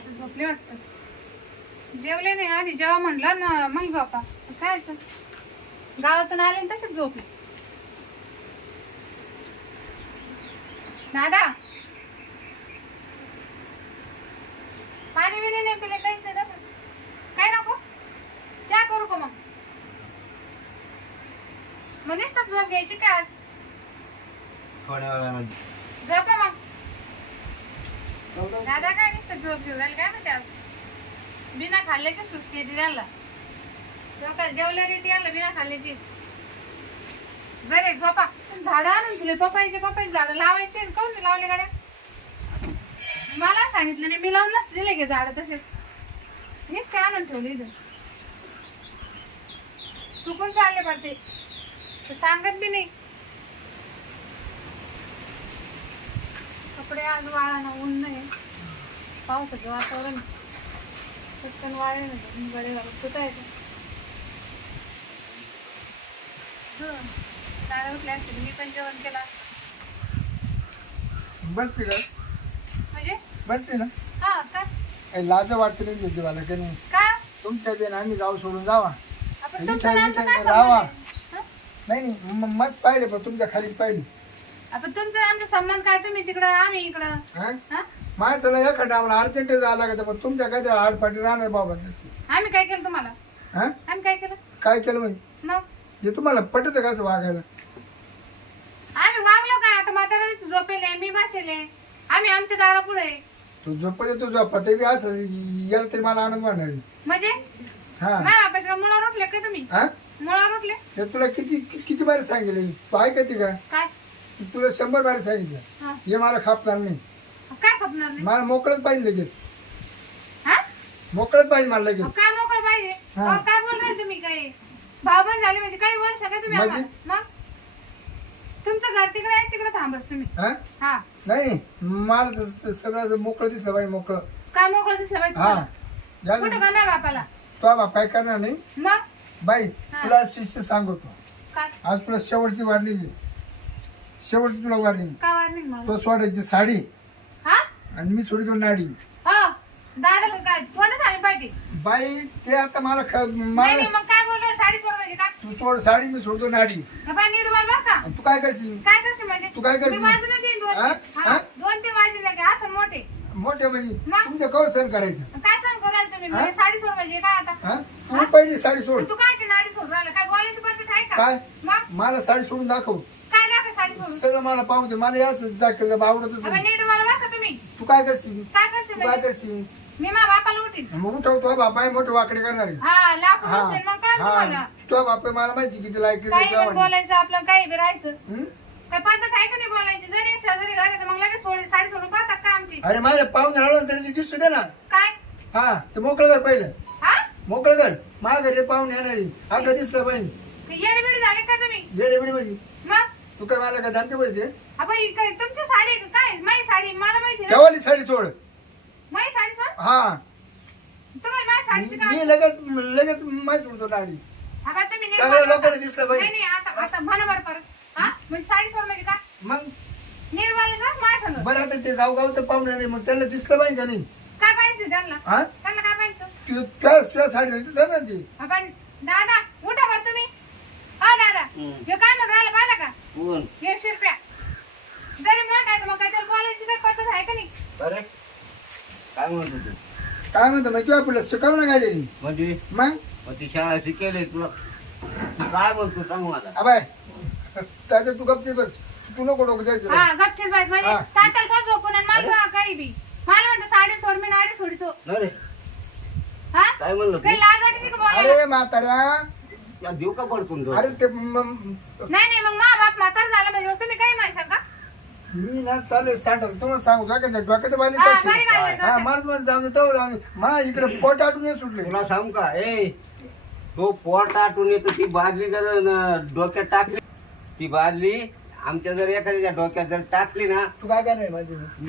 झोपले वाटतं. जेवले नाही आधी जेव्हा म्हणलं ना मग झोपा. खायचं गावातून आले तसेच झोपले. दादा. पाणी बिणी नाही पिले काहीच नाही तसं. काय नको? चहा करू का मग? मग नुसतं झोप घ्यायची का आज? थोड्या वेळामध्ये. झोपा दादा काय नुसतं झोप घेऊन राहिले? काय माहिती आज? बिना खाल्ल्याची सुस्ती येते त्याला. जेवल्या रेती आलं बिना खाल्ल्याची. बरे झोपा. झाडं आणून तुले पपायचे पपायचे झाडं लावायचे. कोण नाही लावले गाड्या? मला सांगितलं नाही मी लावून नसते दिले की झाडं तसेच. मीच काय आणून ठेवले इथं? चुकून चालले पडते. सांगत बी नाही. कपडे आज वाळा ना ऊन नाही. पावसाचं वातावरण पटकन वाळे ना बरे झाले कुठं येतं दादा उठले असते मी पण जेवण केलं. बसते का? म्हणजे? बसते ना? हा का? काही लाज वाटते नाही जेवायला का नाही? का? तुमच्या बेन आम्ही गाव सोडून जावा. आपण तुमचं काय राहावा. हं? नाही नाही म- मस्त पाहिले पण तुमच्या खालीच पाहिली. आपण तुमचं आमचा संबंध काय? तुम्ही तिकडं आम्ही इकडं. हा? हा? माणसाला एखादा आम्हाला अर्जंट झाला का पण तुमच्या काय आडपाटी राहणार बाबा. आम्ही काय केलं तुम्हाला? हा? आम्ही काय केलं? काय केलं म्हणजे मग? हे तुम्हाला पटत का असं वागायला? आम्ही वागलो काय? आता म्हातारा झोपेले मी बसेले. आम्ही आमच्या दारा पुढे तू झोपते तू झोपा ते बी असं याला तरी मला आनंद वाटणार म्हणजे? हा. माझ्या बापाच्या का मुळावर उठले काय तुम्ही? हा? मुळावर उठले हे तुला किती किती बारी सांगितले? तू ऐकते का? काय? तुला शंभर बारी सांगितलं. हा. हे मला खापणार नाही काय खपणार नाही? मला मोकळत पाहिजे लगेच. हा? मोकळत पाहिजे मला अहो, लगेच काय मोकळं पाहिजे? हा. अहो, काय बोल राहिले तुम्ही काय भावबंद झाले म्हणजे काही बोल तुम्ही म्हणजे? आम्हाला? मग? तुमचं घर तिकडे आहे तिकडे थांबस तुम्ही. हा? हा. नाही नाही. मला तर स- सगळं असं मोकळं दिसलं पाहिजे मोकळं. काय मोकळं दिसलं बाई हा. तुम्हाला? कुठं जास्त का बापाला? तो बाप काय करणार नाही? मग? बाई हा. तुला शिस्त सांगतो. काय? आज तुला शेवटची वारलेली शेवटची तुला वारली काय मग? तो सोडायची साडी. हा? आणि मी सोडितो नाडी. हो. दादा काय पाहिजे बाई ते आता मला ख- नाही मला नाही, मग काय बोललो साडी सोड म्हणजे काय तू सोड साडी मी सोडतो नाडी. बाबा नीट बोल बरं का. आणि तू काय करशील? काय करशील म्हणजे? तू काय करशील? मी वाजून देईन दोन हा? हा, हा? दोन तीन वाजले का? असं मोठे. मोठे म्हणजे मग? तुमचं कवर सण करायचं. काय सांग तुम्ही? हा? म्हणजे साडी सोड म्हणजे काय आता? हा? तू पहिली साडी सोड. तू काय ते नाडी सोड राहिला? काय बोलायची पद्धत आहे का? काय? मग? मला साडी सोडून दाखव. सोडून सगळं मला पाहू दे. मला याच जाकेल आवडतच नाही. नीट तुम्ही. तू काय करशील? काय करशील तू काय म्हणजे? करशील? मी माझ्या बापाला उठीन. मग बापा आहे मोठे वाकडे करणार. आहे. हा लाकूड उचलेन मग कळलं तुम्हाला? तो बाप मला माहिती किती काही पण बोलायचं आपलं काही बी राहायचं? काय पद्धत आहे का नाही बोलायची? जरी शेजारी घर आहे तर मग लगेच सोडी साडी सोडून पाहतात का आमची? अरे माझ्या पाहून राहिलं तरी ते दिसू दे ना. काय? हा ते मोकळं कर पहिलं. हा? मोकळं कर. माझ्या घरी पाहून येणारी. अगं दिसलं पाहिजे. येडबिडी झाले का तुम्ही? येडे बिडे म्हणजे? तू काय मला काय दामते पडते? ही काय तुमची साडी आहे का? काय? माझी साडी मला माहिती ना केव्हाली साडी सोड? माझी साडी सोड. हा. तुम्हाला माझ्या साडीची काय मी लगेच लगेच माहीत सोडतो गाडी तुम्ही नीट सगळ्या बोला लोकांना का? दिसलं बाई. नाही नाही आता आता म्हणा बरं परत हा? म्हणजे साडी सोड म्हणजे का? मग? माझ्या संग? बरं आता ते गावगावचं पाहुणे नाही मग त्यांना दिसलं पाहिजे का नाही? काय पाहिजे त्यांना? हा? त्यांना काय पाहिजे? तू- तुझ्या तुझ्या साडीला दिसलं ना ती. आपण दादा उठा बरं तुम्ही. हा दादा. हे काय म्हणून राहिलं? पाहिलं कोण शिरप्या. जरी मोठा आहे तर मग काय त्याला बोलायची काय पद्धत आहे का नाही? अरे काय म्हणतो काय म्हणतो? मग किंवा आपल्याला शिकवलं ना काय तरी म्हणजे? मग? मग ती शाळा शिकेल तुला तू काय म्हणतो सांग मला? अबाय तात्या तू गपची बस. तू नको डोकं जायचं. हा म्हणजे हा. तात्याला का झोपून आणि मला काही बी. मला म्हणतो साडी सोड मी नाडी सोडितो. नाही रे हा? काय म्हणलं काही तू लाज वाटते का बोलायला? अरे म्हाताऱ्या त्या देऊ का अरे ते म- म- नाही नाही मग मा बाप म्हातार झाला म्हणजे मग तुम्ही काही म्हणशाल का? मी ना चालेल साठर तुम्हाला सांगू का डोक्यात बांधली हा टाकते. हा माणूसमध्ये जाऊन दे, तेवढं जाऊन दे. मला इकडे पोट आटून नाही सुटले. तुला सांगू का? ए तो पोट आटून येतो ती बादली जर न- डोक्यात टाकली. ती बादली आमच्या जर एखाद्या डोक्यात जर टाकली ना तू काय करणार काय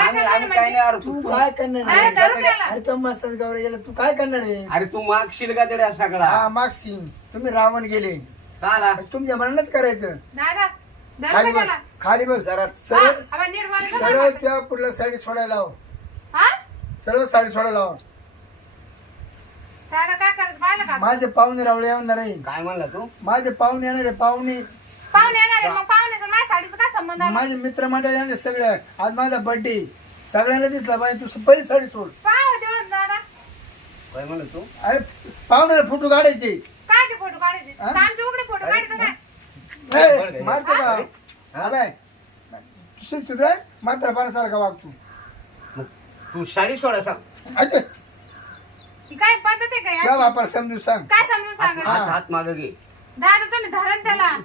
आम्ही करणार आम्ही काय नाही अरे तू तू काय करणार अरे आहे? दारू प्यायला. अरे तो मस्त गौरी गेला. तू काय करणार आहे? अरे तू मागशील का तड्या सगळा? हा मागशी तुम्ही रावण गेले. चाला तुमच्या मनानच करायचं. दादा खाली बस त्याला खाली बस जरा. सरळ सरळ? त्या पुढल्या साईड सोडायला लाव. हा? सर्व साडी सोडा लावा. दादा काय करायचं? पाहिलं का? माझे पाहुणे रावळे येणार नाही काय म्हणला तू? माझे पाहुणे येणार आहे पाहुणे. पाहुणे येणार आहे, मग पाहुण्याचा माझ्या साडीचा काय संबंध आला माझे मित्र मंडळ येणार आहे सगळे आज माझा बर्थडे सगळ्यांना दिसला पाहिजे तू पहिली साडी सोड. पाहू देऊ दादा. काय तू? अरे पाहुण्याला फोटो काढायचे. काय फोटो काढायचे? हा? आमचे उघडे फोटो काढतो काय? ए, मारतो का? हा? अबे, तू शिस्तीत राह मात्र पाण्यासारखा वागतो. मग तू साडी सोडा सांग अच्छा. ही काय पद्धत आहे काय? काय वापर समजून सांग. काय समजून हात सांगा हात हात मागं घे. दादा तुम्ही धरण त्याला.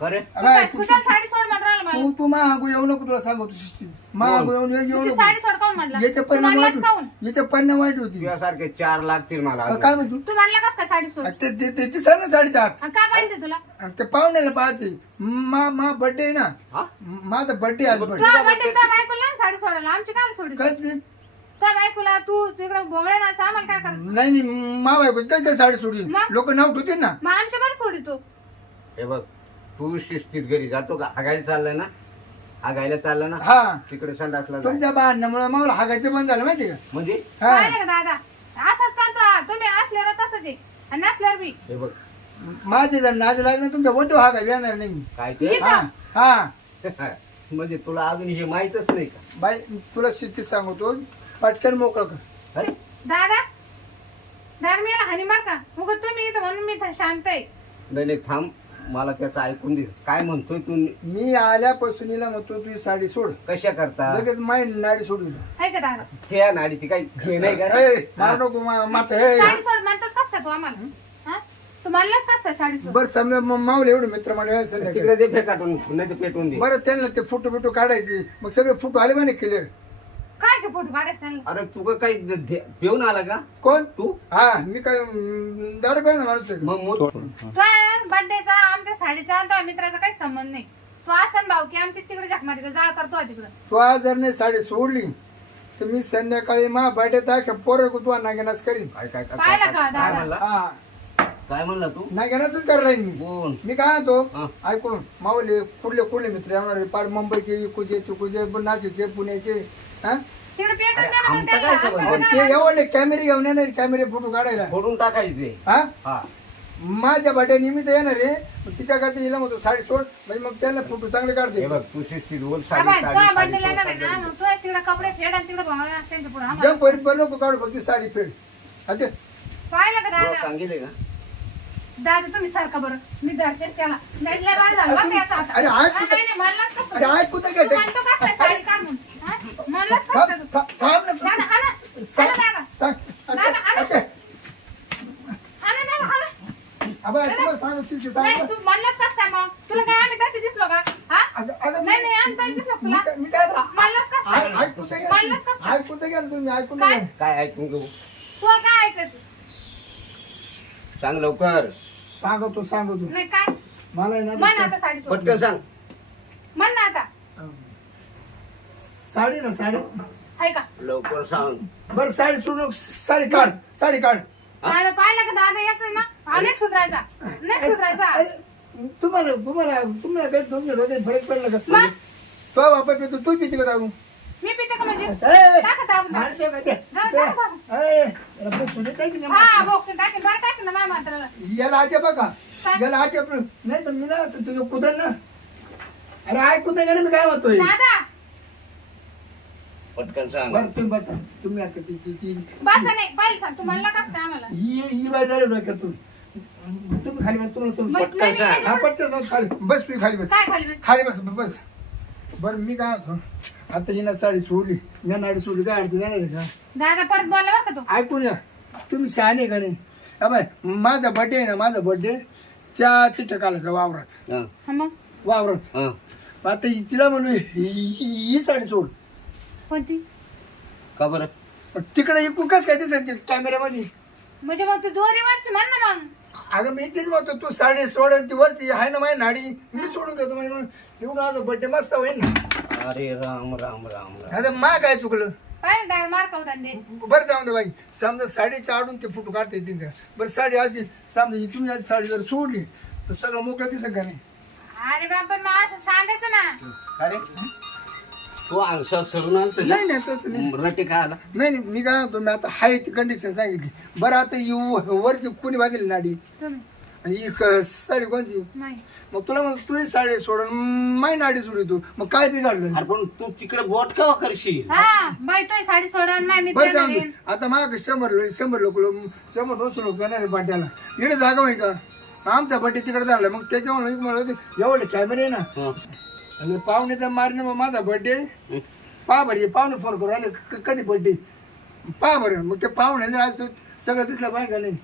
साडी सोड म्हणून राहिला मला? तू तू मागू येऊ नको तुला सांगतो शिस्तीत. मागू येऊन येऊ येऊ तुझी नको. साडी सोड काऊन म्हणला? याचे तू परिणाम म्हणलाच वाईट काऊन? याचे परिणाम वाईट होती. तुझ्यासारखे चार लागतील मला अजून. काय म्हणतो? तू म्हणला कस काय साडी सोड? ते ते ते- ते सांग ना साडीच्या आत आणि काय पाहिजे तुला? आणि ते पाहुण्याला पाहायचे मा मा बर्थडे ना? हा? माझा बर्थडे आज बर्थडे तुला त्या बायकोला ना साडी सोडायला. आमची काय सोडी काय बायकोला तू तिकडे भोंगळे ना काय नाही नाही मा बायको काय काय साडी सोडली मग? लोक नाव ठेवतील ना? मग आमच्या बरं सोडी तू. हे बघ तू शिस्तीत घरी जातो का? हागायला चाललाय ना? हागायला चाललं ना? हा. तिकडे संडासला जाय. तुमच्या भांडणामुळे मला हागायचं बंद झालं माहिती का? म्हणजे? हा. पाहिलं का दादा? असंच करतो. हा. तुम्ही असल्यावर तसंच आहे. आणि नसल्यावर बी. हे बघ. माझे जर नाद लागले तुमच्या वटो हागा येणार नाही मी. काय ते? हा हा. म्हणजे तुला अजून हे माहितच नाही का? बाई तुला शिस्तीत सांगतो पटकन मोकळ कर. अरे दादा दादा मी याला हानी मार का? मग तुम्ही इथं म्हणून मी शांत आहे. नाही नाही थांब. मला त्याचं ऐकून दे. काय म्हणतोय तू? मी आल्यापासून हिला म्हणतो तुझी साडी सोड. कशा करता? लगेच माई नाडी सोडून आहे का दादा? त्या नाडीची काही हे नाही का? ए, मार नको मा- माता ए. साडी सोड म्हणतोच कस का तू आम्हाला? हा? तू म्हणलाच कस काय साडी सोड? बरं समजा मावले एवढे मित्र मंडळ तिकडे दे फेकाटून नाही ते पेटवून दे. बरं त्यांना ते फोटो बिटो काढायचे. मग सगळे फोटो आले म्हणे क्लिअर कायचे फोटो काढायचे त्यांना अरे तू का काही पिऊन आला का? कोण? तू? हा मी काय अं, दारू प्यायला माणूस आहे? मग मोठ तो बर्थडेचा आमच्या साडीचा आणि तो मित्राचा काही संबंध नाही. तू असन भाऊ की आमची तिकडे जखमारी जाळ करतो तिकडं. तू आज जर नाही साडी सोडली तर मी संध्याकाळी मा पोरं को तू नागेनाच करीन. काय काय काय पाहिलं काय- का काय दादा? म्हणला? हा. काय म्हणला तू? नागेनाच करायला येईन मी बोल मी काय म्हणतो. ऐकून मावले कुठले कुठले मित्र येणार आहे? पार मुंबईचे इकुचे तुकुचे नाशिकचे पुण्याचे. हा? तिकडे पेटून ना मग आमचं त्याला. काय संबंध? अहो, आमचं ते काय- एवढे कॅमेरे घेऊन येणार कॅमेरे फोटो काढायला. फोडून टाकायचे. हा? हा. माझ्या बाट्या निमित्त येणार आहे मग तिच्याकडे हिला म्हणतो साडी सोड. म्हणजे मग त्याला फोटो चांगले हे काढते बघ तू शिस्तीत बोल हा साडी बाय, साडी तुझ्या साडी बर्थडेला येणार आहे सोड, ना साडी मग तू तिकडे कपडे फेड आणि तिकडे भोंगळे त्यांच्या पुढे आम्हाला जम परी पण नको काढू फक्त साडी फेड. अच्छा पाहिलं का तुला दादा सांगितले ना दादा तुम्ही सारखा बरं. मी धरते त्याला. नाही लय झालं. अरे, हा, ऐक नाही, कुठं- नाही, म्हणलाच कसं? अरे ऐकू तर तू घ्यायचं. म्हणतो कसं आहे, साडी काढ म्हणून. थांब आहे तू? थांब- थांब ना दादा, हा ना. हा सांग ना, दादा. सांग दादा, हा ना. अच्छा. हा ना, दादा, हा ना. अबे, तुम्हाला सांगू शिशी सांग नाही, तू म्हणलाच कसं काय मग? तुला काय आम्ही तशी दिसलो का? हा? अगं अगं नाही, नाही, आम्ही तशी दिसलो का मी तुला? काय- मी काय म्हणलाच कसं काय? ऐ- ऐकू तर घ्या. म्हणलंच कसं? ऐकू तर घ्या ना तुम्ही ऐकून काय? घ्या. काय ऐकून घेऊ तू काय ऐकायचं? सांग लवकर सांगतो सांगतो नाही, काय? मला आहे ना म्हण आता साडी सोड. पटकन सांग म्हण ना आता. साडी ना साडी. आहे का? लवकर सांग. बरं साडी सोडून साडी काढ साडी काढ. दादा पाहिलं का दादा? याच ना? हा, नाही सुधारायचा. नाही सुधारायचा. अरे, तुम्हाला तुम्हाला तुम्हाला काही तुमच्या डोक्यात फरक पडला का? मग? तो वापर पितो तू पिते का दारू मी पिते का म्हणजे? ए, टाका दाबून. मारतो का ते? जा, ते, जा बाबा. ए, याला बसून येतं की नाही? हा बॉक्स टाकेन बरं टाकेन ना माझ्या मात्राला याला आटे बघा. काय? याला आटे नाही तर मी ना असं तुझं कुदन ना. अरे आय कुदन गेलं मी काय म्हणतोय? दादा पटकन सांग. बरं तुम्ही बसा. तुम्ही आता ती ती ती बस नाही पाहिजे सांग. तू म्हणला कसं काय आम्हाला. ही ही बाय झाली डोक्यातून तुम्ही खाली बस तुम्हाला मग नाही, नाही, हा नाही, पटकन बस खाली बस तू खाली बस. काय खाली बस? खाली बस बस. बरं मी काय म्हणतो, आता हिनं साडी सोडली. मी नाडी सोडली. काय अडचण येणार आहे का? दादा परत बोलला बरं का तू. ऐकून या. तुम्ही शहाणे का नाही? बाय माझा बर्थडे आहे ना माझा बर्थडे त्या तिथं कालाचा वावरात. हा, हा मग? वावरात. हा. आता हि- तिला म्हणू ही ही- ही साडी सोड. कोणती? का बरं? तिकडे एकूण कस काय दिसत कॅमेऱ्यामध्ये म्हणजे मग तू दोरीवरची म्हण ना मग. अगं मी तेच म्हणतो तू साडी सोड आणि ती वरची आहे ना माझी नाडी. मी सोडून देतो म्हणजे मग एवढं आज बर्थडे मस्त होईल ना. अरे राम राम राम राम. आता मा काय चुकलं? पाहिलं दादा मार बरं जाऊन दे बाई. समजा साडी चाडून ते फोटो काढता येतील का? बरं साडी अशी समजा ही तुम्ही अशी साडी जर सोडली तर सगळं मोकळं दिसत का नाही? अरे बाबा मग असं सांगायचं ना. अरे? तो अंगसा सरून आलत नाही नाही तसं नाही. रटे का आला नाही नाही मी काय म्हणतो मी आता हाय ती कंडिशन सांगितली. बरं आता येऊ वरची कुणी बांधली नाडी? तुम्ही. आणि ही क- साडी कोणची? नाही. मग तुला मग तुझी साडी सोडून माय नाडी सोडी तू. मग काय बिघडलं अरे पण तू तिकडे बोट का करशील? हा बाई साडी सोडा नाही मी बरं त्याला जाऊन दे. येईन. आता माग शंभर लोक शंभर लोक शंभर दोनशे लोक येणार आहे पाट्याला. इकडे जागा माहिती का? आमचा बड्डे तिकडे झाला मग त्याच्यामुळे मी म्हणत होते, एवढे कॅमेरे ना. हं. आणि पाहुणेचा मारणे मग माझा बड्डे हं. पहा बरं हे पाहुणे फोन करू आले क- कधी बड्डे पहा बरं मग ते पाहुणे जर आज तो सगळं दिसलं पाहिजे का नाही?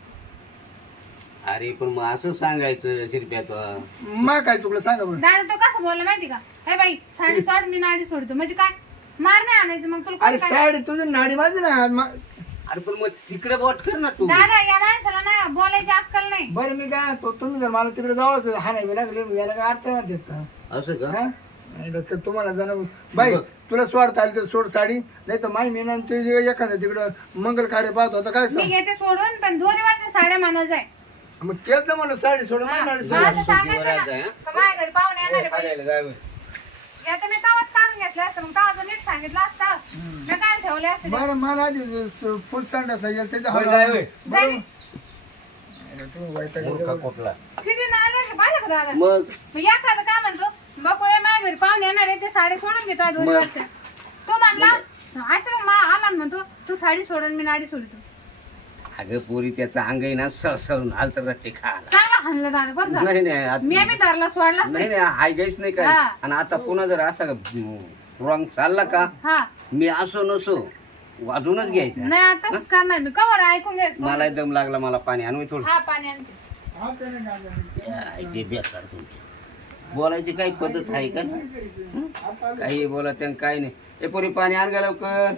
अरे पण मग असं सांगायचं शिरप्यात. मा काय चुकलं सांगा बरं. दादा तो कसं बोलला माहिती का? हे बाई साडी सोड मी नाडी सोडतो. म्हणजे काय? मार नाही आणायचं मग तुला अरे काय? साडी तुझी नाडी माझी ना मा- अरे पण मग तिकडे बोट कर ना तू दादा या माणसाला ना बोलायची अक्कल नाही बरं मी काय तो तुम्ही जर मला तिकडे जावं हा नाही लागले याला काय अर्थ माहिती का असं का हा? नाही तर तुम्हाला जाणं बाई बघ. तुला सोडता आली तर सोड साडी नाही तर माय मी ना तुझी एखाद्या तिकडं मंगल कार्य पाहतो आता काय मी सांग घेते सोडून पण दोन्ही वाटते साड्या मानायचं आहे मग तेच तर म्हणलं साडी माझी सोड असं सांगायचं राहायचं ना आहे? का माझ्या घरी पाहुणे येणार आहे बाई. याचं मी तवाच काढून घेतलं असतं. मग तवाचं नीट सांगितलं असतं. मी काय ठेवले असते बरं मला आधी फुल सांड असेल त्याच्या होय, जाय, होय. बरोबर. अरे, तुम्ही वैताग मूर्खा देता. कुठला? किती नाले का पाहिलं का दादा? मग? मग एखादं काय म्हणतो बकुळे माझ्या घरी पाहुणे येणार आहे ते साडी सोडून घेतो दोन मग? वर्ष तो म्हणला अचानक मा आला आणि म्हणतो तू साडी सोडून मी नाडी सोडतो. अगं पोरी त्याचा अंग आहे ना सळसळून आल तर चांगला हाणलं दादा बरं झालं. नाही नाही आत- मी आम्ही धरला सोडलाच नाही. नाही नाही हाय गाईच नाही काय. हा. आणि आता पुन्हा जर असा रॉंग चालला का हा. मी असो नसो वाजूनच घ्यायचं. नाही आताच करणार मी. कवर ऐकून घ्यायचं. मला दम लागला मला पाणी आणू थोडं. हा पाणी आणते. काय ते बेकार तुमचे. बोलायची काही पद्धत आहे का? हं? काही बोला त्या काय नाही. ए पोरी पाणी आण गा लवकर.